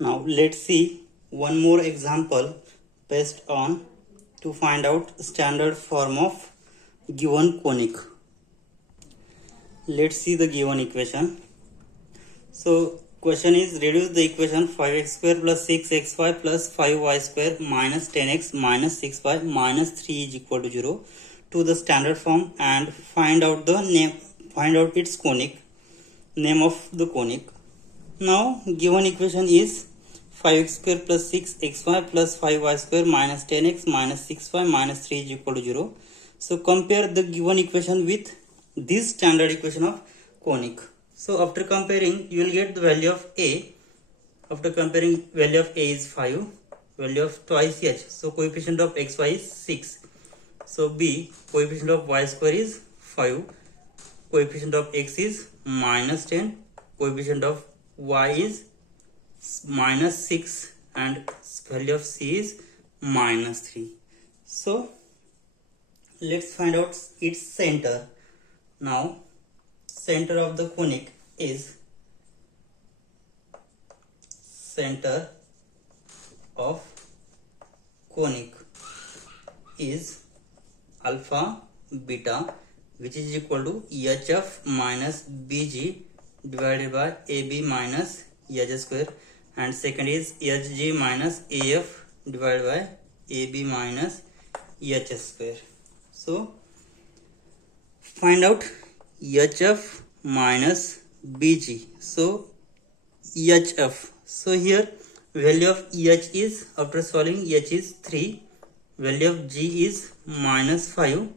Now let's see one more example based on to find out standard form of given conic. Let's see the given equation. So question is reduce the equation 5x square plus 6xy plus 5y square minus 10x minus 6y minus 3 is equal to 0 to the standard form and find out its conic, name of the conic. Now given equation is 5x square plus 6xy plus 5y square minus 10x minus 6y minus 3 is equal to 0. So compare the given equation with this standard equation of conic. So after comparing, you will get the value of a. After comparing, value of a is 5, value of twice h. So coefficient of xy is 6. So b, coefficient of y square is 5, coefficient of x is minus 10, coefficient of y is minus 6 and value of c is minus 3. So let's find out its center. Now center of the conic is alpha beta, which is equal to hf minus bg divided by ab minus h square, and second is hg minus af divided by ab minus h square. So find out hf minus bg. So hf, so here value of h is, after solving, h is 3, value of g is minus 5,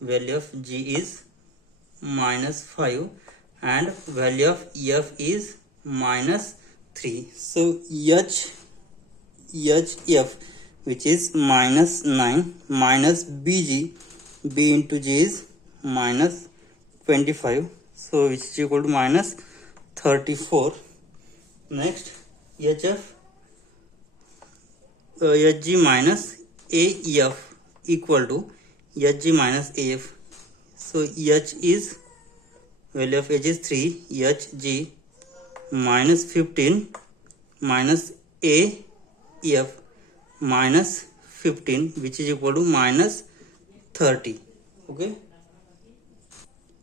value of g is minus 5 and value of f is minus 3. So hf, which is minus 9, minus bg, b into g is minus 25, so which is equal to minus 34. Next hg minus af equal to hg minus af. So h is, value of h is 3, hg minus 15 minus af minus 15, which is equal to minus 30. Okay,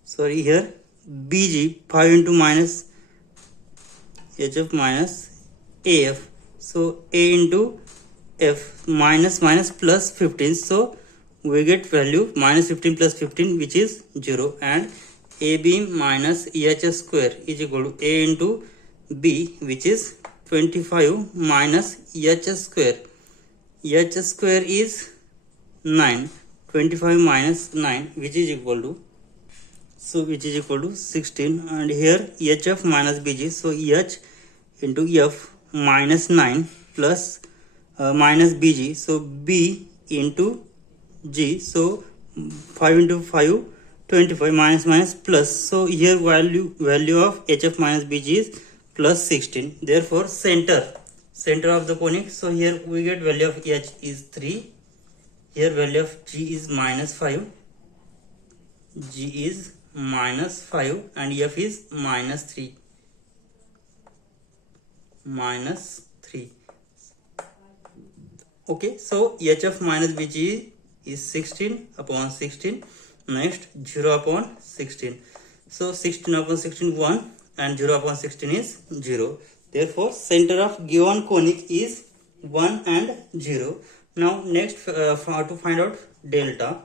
sorry, here bg 5 into minus hf minus af, so a into f minus plus 15, so we get value minus 15 plus 15, which is 0, and ab minus eh square is equal to a into b, which is 25 minus h square. H square is 9, 25 minus 9, which is equal to 16, and here hf minus bg, so h into f minus 9 plus minus bg, so b into g, so 5 into 5 25 minus plus, so here value of hf minus bg is plus 16. Therefore center of the conic, so here we get value of h is 3, here value of g is minus 5, and f is minus 3. Okay, so hf minus bg is 16 upon 16. Next 0 upon 16, so 16 upon 16 1 and 0 upon 16 is 0. Therefore center of given conic is 1 and 0. Now next to find out delta,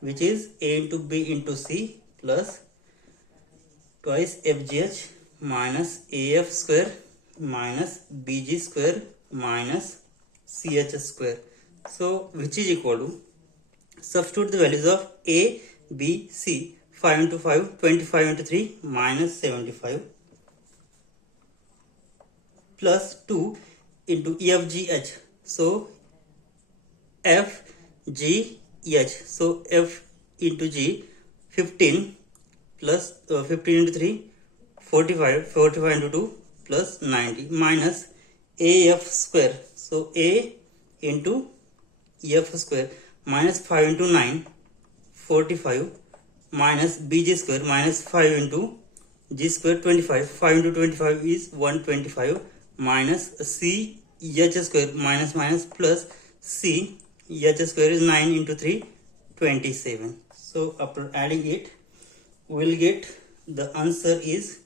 which is a into b into c plus twice fgh minus af square minus bg square minus ch square, so which is equal to, substitute the values of a, b, c. 5 into 5 25 into 3 minus 75 plus 2 into fgh, so fgh, so f into g 15 plus 15 into 3 45 into 2 plus 90 minus af square, so a into f square minus 5 into 9 45 minus bg square minus 5 into g square 25, 5 into 25 is 125 minus c h square minus minus plus c h square is 9 into 3 27. So after adding it we will get the answer is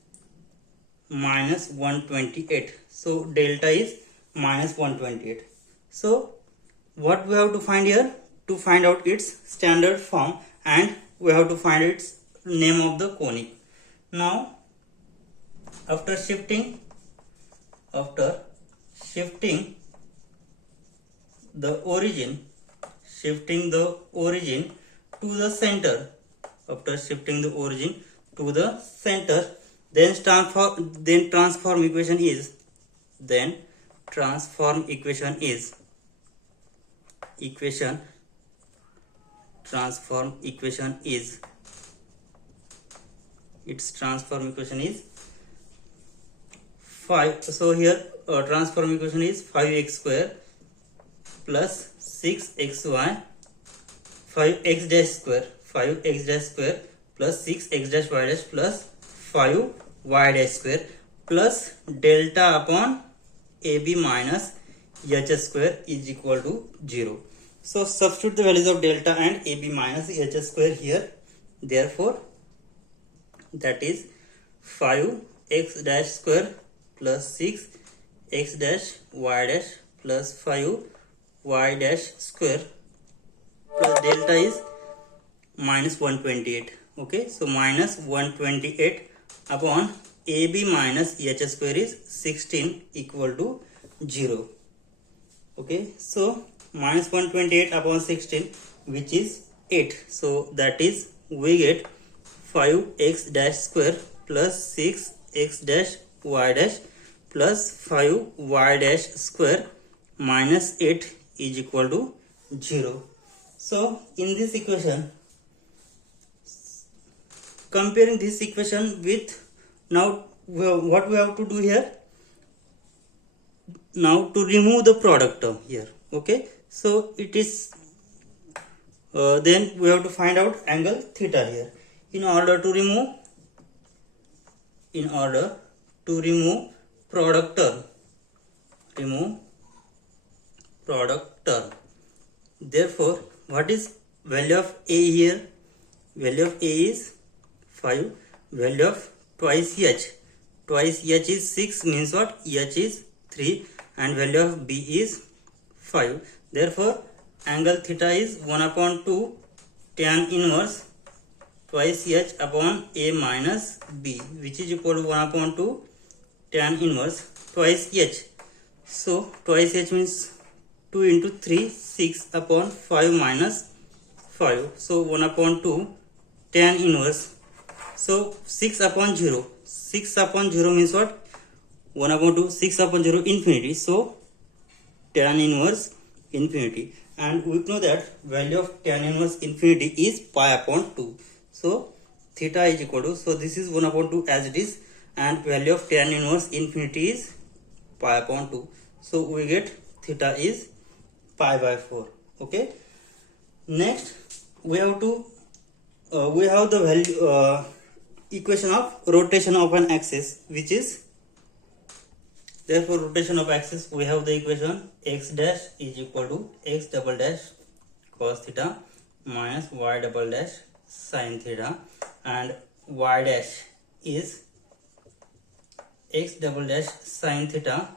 minus 128. So delta is minus 128. So what we have to find here? To find out its standard form, and we have to find its name of the conic. Now after shifting the origin to the center, then transform equation is its transform equation is 5. So here transform equation is 5x square plus 6xy 5x dash square plus 6x dash y dash plus 5y dash square plus delta upon ab minus h square is equal to 0. So substitute the values of delta and ab minus h square here. Therefore that is 5x dash square plus 6x dash y dash plus 5y dash square plus delta is minus 128. Okay, so minus 128 upon ab minus h square is 16 equal to 0. Okay, so minus 128 upon 16, which is 8. So that is we get 5x dash square plus 6x dash y dash plus 5y dash square minus 8 is equal to 0. So in this equation, comparing this equation with, now what we have to do here? Now to remove the product term here. Okay, so it is then we have to find out angle theta here. In order to remove product term, therefore what is value of a here? Value of a is 5, value of twice h is 6, means what? H is 3, and value of b is 5. Therefore angle theta is 1 upon 2 tan inverse twice h upon a minus b, which is equal to 1 upon 2 tan inverse twice h. So twice h means 2 into 3, 6 upon 5 minus 5. So 1 upon 2 tan inverse. So 6 upon 0. 6 upon 0 means what? 1 upon 2, 6 upon 0, infinity. So tan inverse infinity. And we know that value of tan inverse infinity is pi upon 2. So theta is equal to, so this is 1 upon 2 as it is, and value of tan inverse infinity is pi upon 2. So we get theta is pi by 4. Okay. Next we have to we have the value equation of rotation of an axis, which is, therefore rotation of axis, we have the equation x dash is equal to x double dash cos theta minus y double dash sin theta, and y dash is x double dash sin theta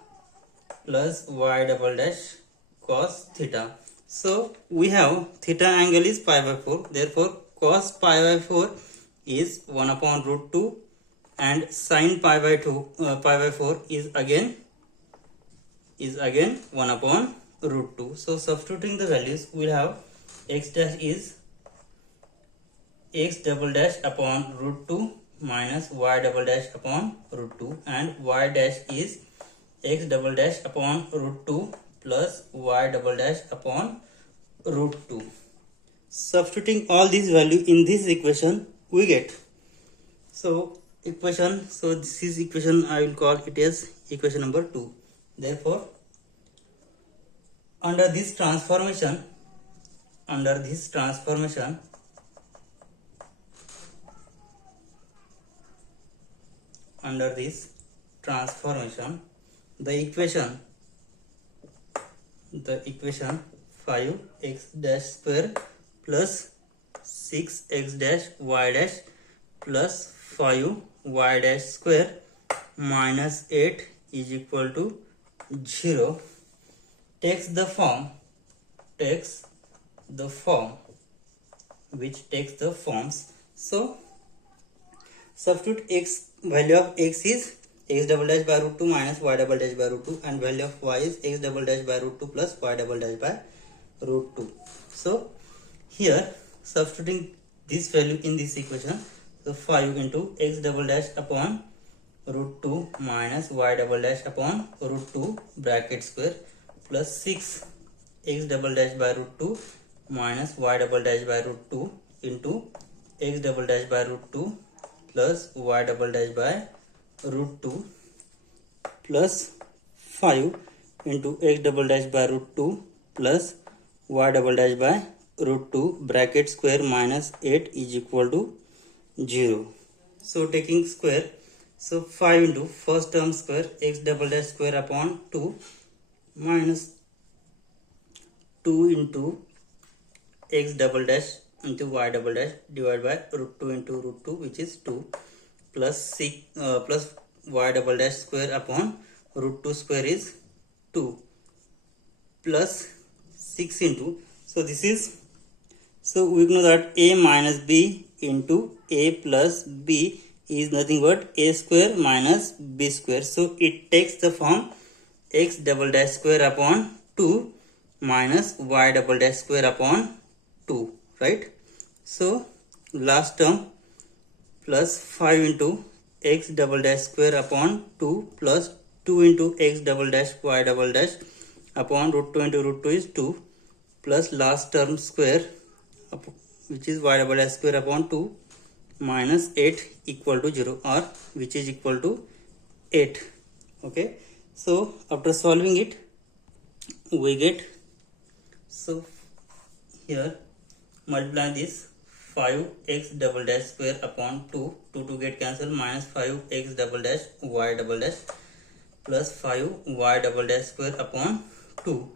plus y double dash cos theta. So we have theta angle is pi by 4, therefore cos pi by 4 is 1 upon root 2, and sin pi by 4 is again 1 upon root 2. So substituting the values, we will have x dash is x double dash upon root 2 minus y double dash upon root 2, and y dash is x double dash upon root 2 plus y double dash upon root 2. Substituting all these values in this equation, we get, so equation, so this is equation, I will call it as equation number 2. Therefore under this transformation the equation 5x dash square plus 6x dash y dash plus 5y dash square minus 8 is equal to 0 takes the form which takes the forms. So substitute x, value of x is x double dash by root 2 minus y double dash by root 2, and value of y is x double dash by root 2 plus y double dash by root 2. So here substituting this value in this equation, so 5 into x double dash upon root 2 minus y double dash upon root 2 bracket square plus 6 x double dash by root 2 minus y double dash by root 2 into x double dash by root 2 plus y double dash by root 2 plus 5 into x double dash by root 2 plus y double dash by root 2 bracket square minus 8 is equal to 0. So taking square, so 5 into first term square x double dash square upon 2 minus 2 into x double dash into y double dash divided by root 2 into root 2 which is 2 plus 6 plus y double dash square upon root 2 square is 2 plus 6 into, so this is, so we know that a minus b into a plus b is nothing but a square minus b square. So it takes the form x double dash square upon 2 minus y double dash square upon 2, right? So last term plus 5 into x double dash square upon 2 plus 2 into x double dash y double dash upon root 2 into root 2 is 2 plus last term square which is y double dash square upon 2 minus 8 equal to 0, or which is equal to 8. Okay, so after solving it we get, so here multiply this 5x double dash square upon 2 to get cancelled minus 5x double dash y double dash plus 5y double dash square upon 2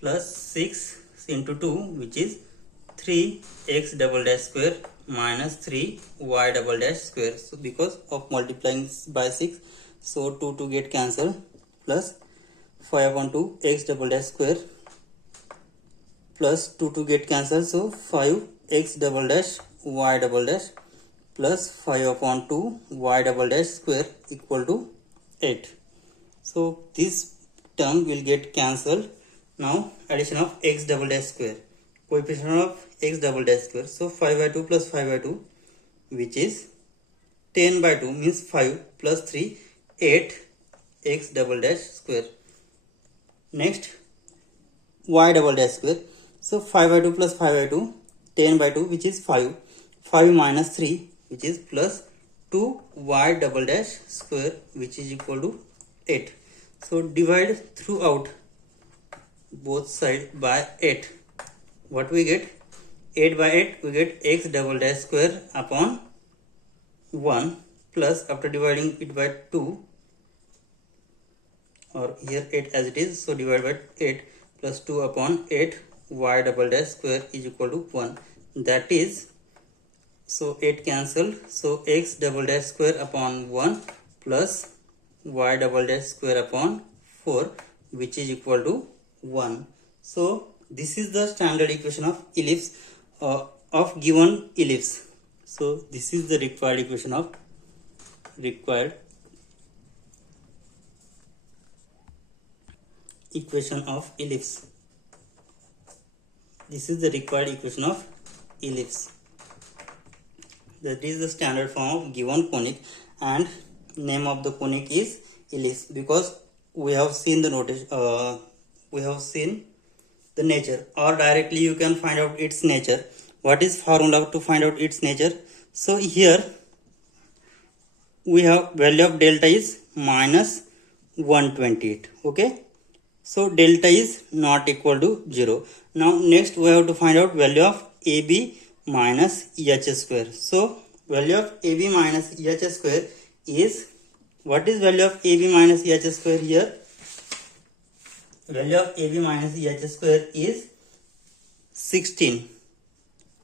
plus 6 into 2 which is 3x double dash square minus 3y double dash square. So because of multiplying by 6, so 2 to get cancelled plus 5 upon 2 x double dash square plus 2 to get cancelled, so 5 x double dash y double dash plus 5 upon 2 y double dash square equal to 8. So this term will get cancelled. Now addition of x double dash square, coefficient of x double dash square, so 5 by 2 plus 5 by 2 which is 10 by 2 means 5 plus 3 8 x double dash square. Next y double dash square, so 5 by 2 plus 5 by 2 10 by 2 which is 5 minus 3 which is plus 2 y double dash square which is equal to 8. So divide throughout both sides by 8. What we get? 8 by 8 we get x double dash square upon 1 plus, after dividing it by 2, or here 8 as it is, so divide by 8 plus 2 upon 8 y double dash square is equal to 1. That is, so 8 cancelled, so x double dash square upon 1 plus y double dash square upon 4 which is equal to 1. So this is the standard equation of ellipse, of given ellipse. So this is the required equation of ellipse. This is the required equation of ellipse. That is the standard form of given conic, and name of the conic is ellipse because we have seen the we have seen the nature, or directly you can find out its nature. What is formula to find out its nature? So here we have value of delta is minus 128. Okay, so delta is not equal to 0. Now next we have to find out value of AB minus EH square. So value of AB minus EH square is, what is value of AB minus EH square here? value of AB minus EH square is 16.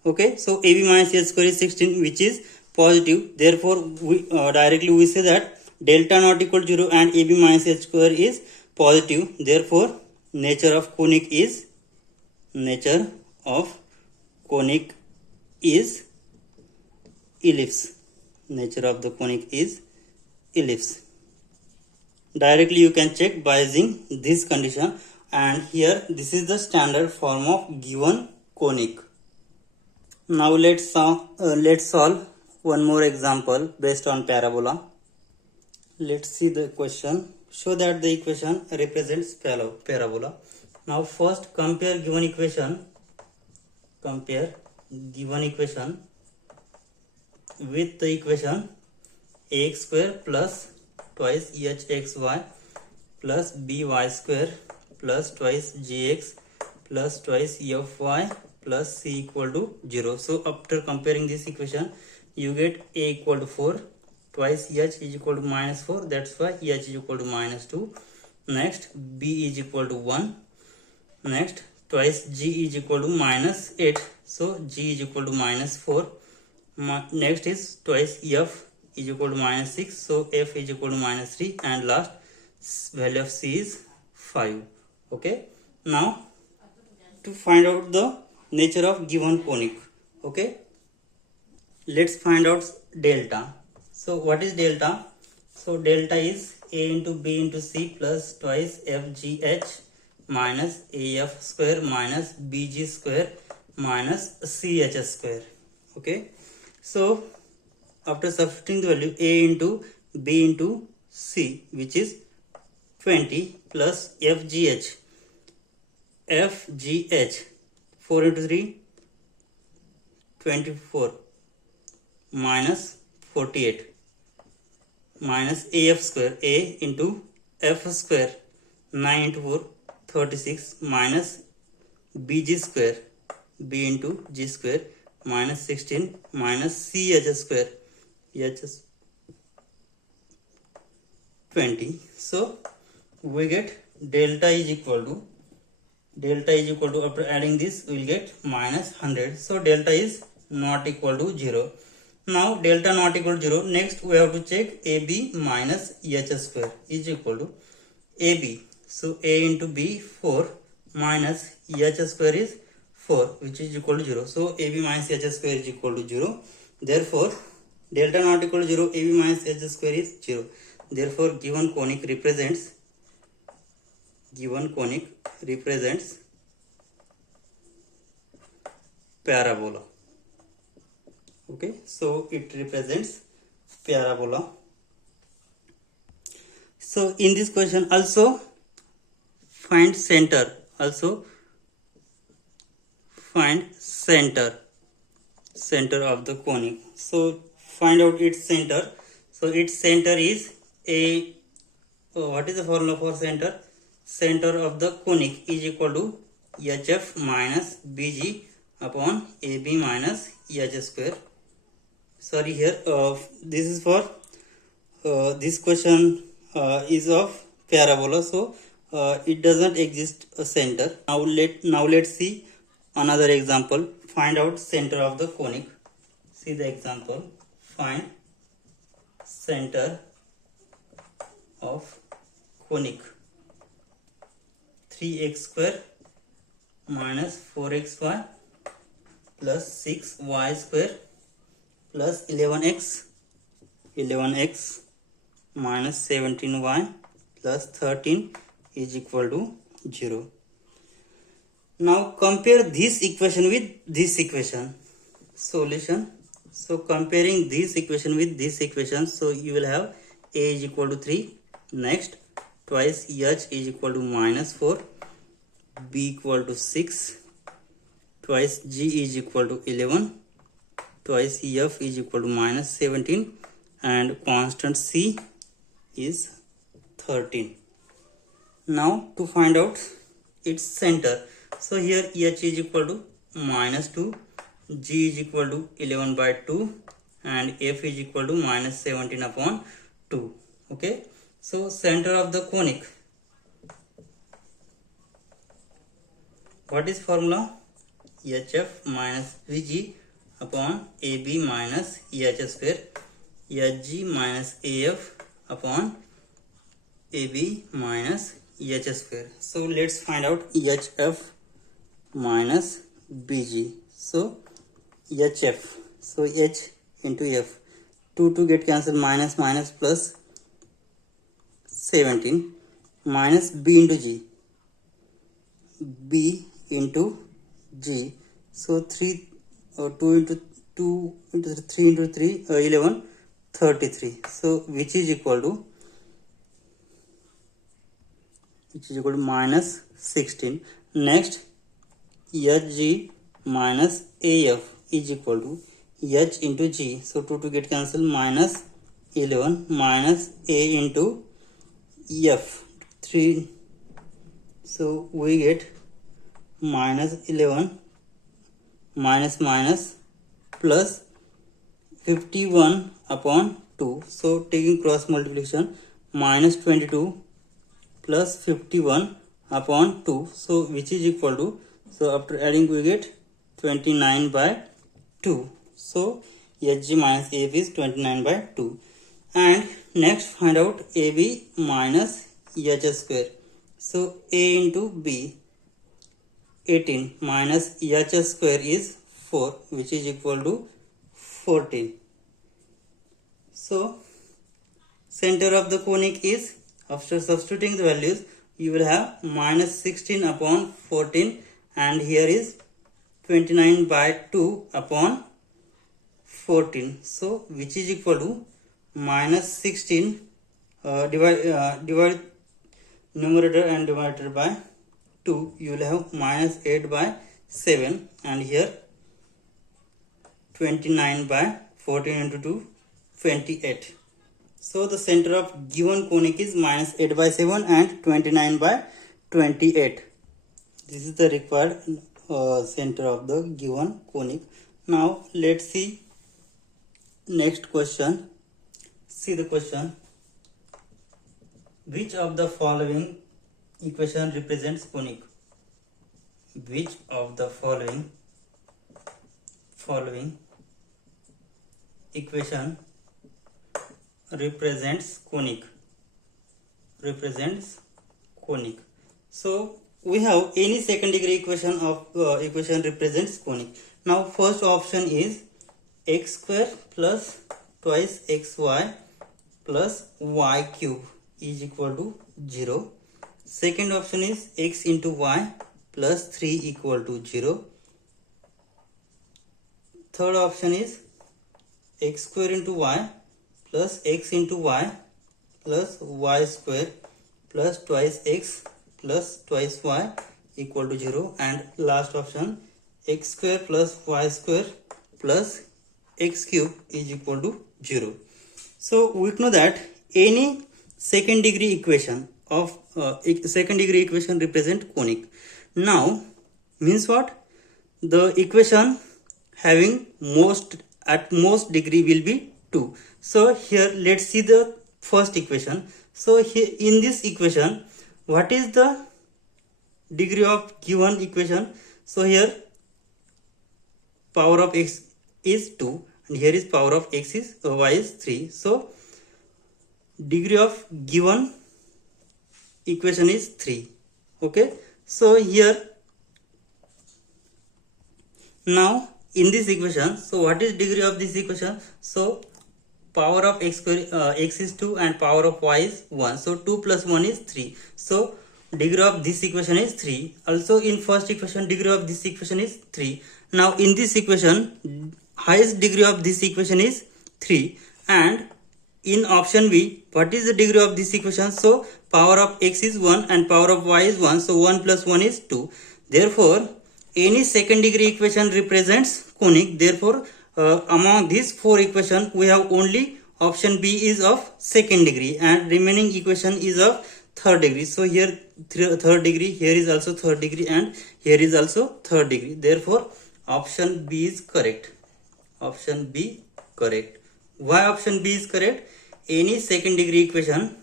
Okay, so AB minus EH square is 16, which is positive. Therefore, we directly we say that delta not equal to 0 and AB minus EH square is positive. Therefore, nature of conic is ellipse. Nature of the conic is ellipse. Directly you can check by using this condition, and here this is the standard form of given conic. Now let's solve one more example based on parabola. Let's see the question. Show that the equation represents parabola. Now first compare given equation with the equation ax square plus twice ehxy plus by square plus twice gx plus twice fy plus c equal to 0. So after comparing this equation, you get a equal to 4, twice h is equal to minus 4, that's why h is equal to minus 2. Next b is equal to 1. Next twice g is equal to minus 8, so g is equal to minus 4. Next is twice f is equal to minus 6, so f is equal to minus 3, and last value of c is 5. Okay, now to find out the nature of given conic, okay, let's find out delta. So what is delta? So delta is a into b into c plus twice fgh minus af square minus bg square minus ch square. Okay, so after substituting the value a into b into c, which is 20, plus fgh 4 into 3 24 minus 48 minus af square a into f square 9 into 4 36 minus bg square b into g square minus 16 minus ch square h 20. So we get delta is equal to after adding this we will get minus 100. So delta is not equal to 0. Now delta not equal to 0. Next we have to check AB minus EH square is equal to AB. So A into B 4 minus EH square is 4, which is equal to 0. So AB minus EH square is equal to 0. Therefore delta not equal to 0, AB minus EH square is 0. Therefore given conic represents parabola. Okay, so it represents parabola. So in this question also find center of the conic. So find out its center. So its center is what is the formula for center? Center of the conic is equal to hf minus bg upon ab minus eh square. Sorry, here this is for this question is of parabola, so it doesn't exist a center. Now let's see another example. Find out center of the conic. See the example. Find center of conic. 3x square minus 4xy plus 6y square plus 11x minus 17y plus 13 is equal to 0. Now compare this equation with this equation. Solution. So comparing this equation with this equation, so you will have a is equal to 3. Next twice h is equal to minus 4, b equal to 6, twice g is equal to 11, twice f is equal to minus 17, and constant c is 13. Now to find out its center, so here h is equal to minus 2, g is equal to 11 by 2, and f is equal to minus 17 upon 2. Okay, so center of the conic What is formula? HF minus VG upon AB minus EH square, HG minus AF upon AB minus EH square. So let's find out HF minus BG. So HF, so H into F, 2 get cancelled, minus minus plus 17 minus B into G, B into G, so 3 2 into 2 into 3 into 3 11 33. So which is equal to minus 16. Next, HG minus AF is equal to H into G, so 2 get cancelled, minus 11 minus A into F 3, so we get minus 11 minus minus plus 51 upon 2. So taking cross multiplication, minus 22 plus 51 upon 2, so which is equal to, so after adding we get 29 by 2. So HG minus AF is 29 by 2. And next find out AB minus EH square. So A into B, 18 minus EH square is 4, which is equal to 14. So center of the conic is, after substituting the values, you will have minus 16 upon 14, and here is 29 by 2 upon 14. So which is equal to minus 16, divide numerator and divided by 2, you will have minus 8 by 7, and here 29 by 14 into 2, 28. So the center of given conic is minus 8 by 7 and 29 by 28. This is the required center of the given conic. Now let's see next question. See the question. Which of the following equation represents conic? Which of the following equation represents conic? So we have any second degree equation of equation represents conic. Now first option is x square plus twice xy plus y cube is equal to 0. Second option is x into y plus 3 equal to 0. Third option is x square into y plus x into y plus y square plus twice x plus twice y equal to 0. And last option, x square plus y square plus x cube is equal to 0. So we know that any second degree equation represent conic. Now means what? The equation having at most degree will be 2. So here let's see the first equation. So here in this equation, what is the degree of given equation? So here power of x is 2 and here is power of x is y is 3. So degree of given equation is 3. Okay, so here now in this equation, so what is degree of this equation? So power of x square, x is 2 and power of y is 1, so 2 plus 1 is 3. So degree of this equation is 3. Also in first equation, degree of this equation is 3. Now in this equation, highest degree of this equation is 3, and in option B, what is the degree of this equation? So power of x is 1 and power of y is 1, so 1 plus 1 is 2. Therefore any second degree equation represents conic. Therefore among these 4 equations, we have only option B is of second degree and remaining equation is of third degree. So here third degree, here is also third degree, and here is also third degree. Therefore option B is correct. Option B correct. Why option B is correct? Any second degree equation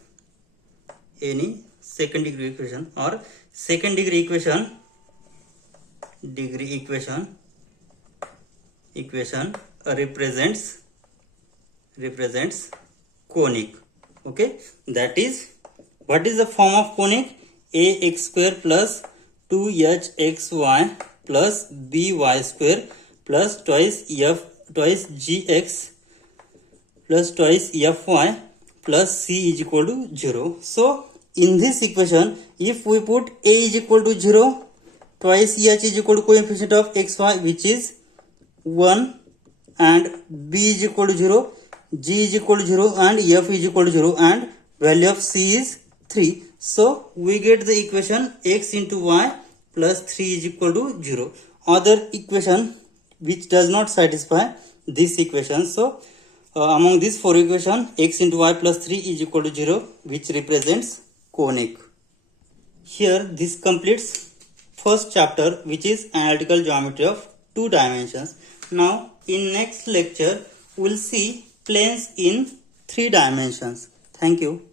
or second degree equation degree equation represents conic. Okay, that is, what is the form of conic? Ax square plus 2hxy plus by square plus twice gx plus twice fy plus c is equal to 0. So in this equation, if we put a is equal to 0, twice h is equal to coefficient of xy, which is 1, and b is equal to 0, g is equal to 0, and f is equal to 0, and value of c is 3. So we get the equation x into y plus 3 is equal to 0. Other equation which does not satisfy this equation. So among these four equations, x into y plus 3 is equal to 0, which represents conic. Here this completes first chapter, which is analytical geometry of 2 dimensions. Now in next lecture, we'll see planes in 3 dimensions. Thank you.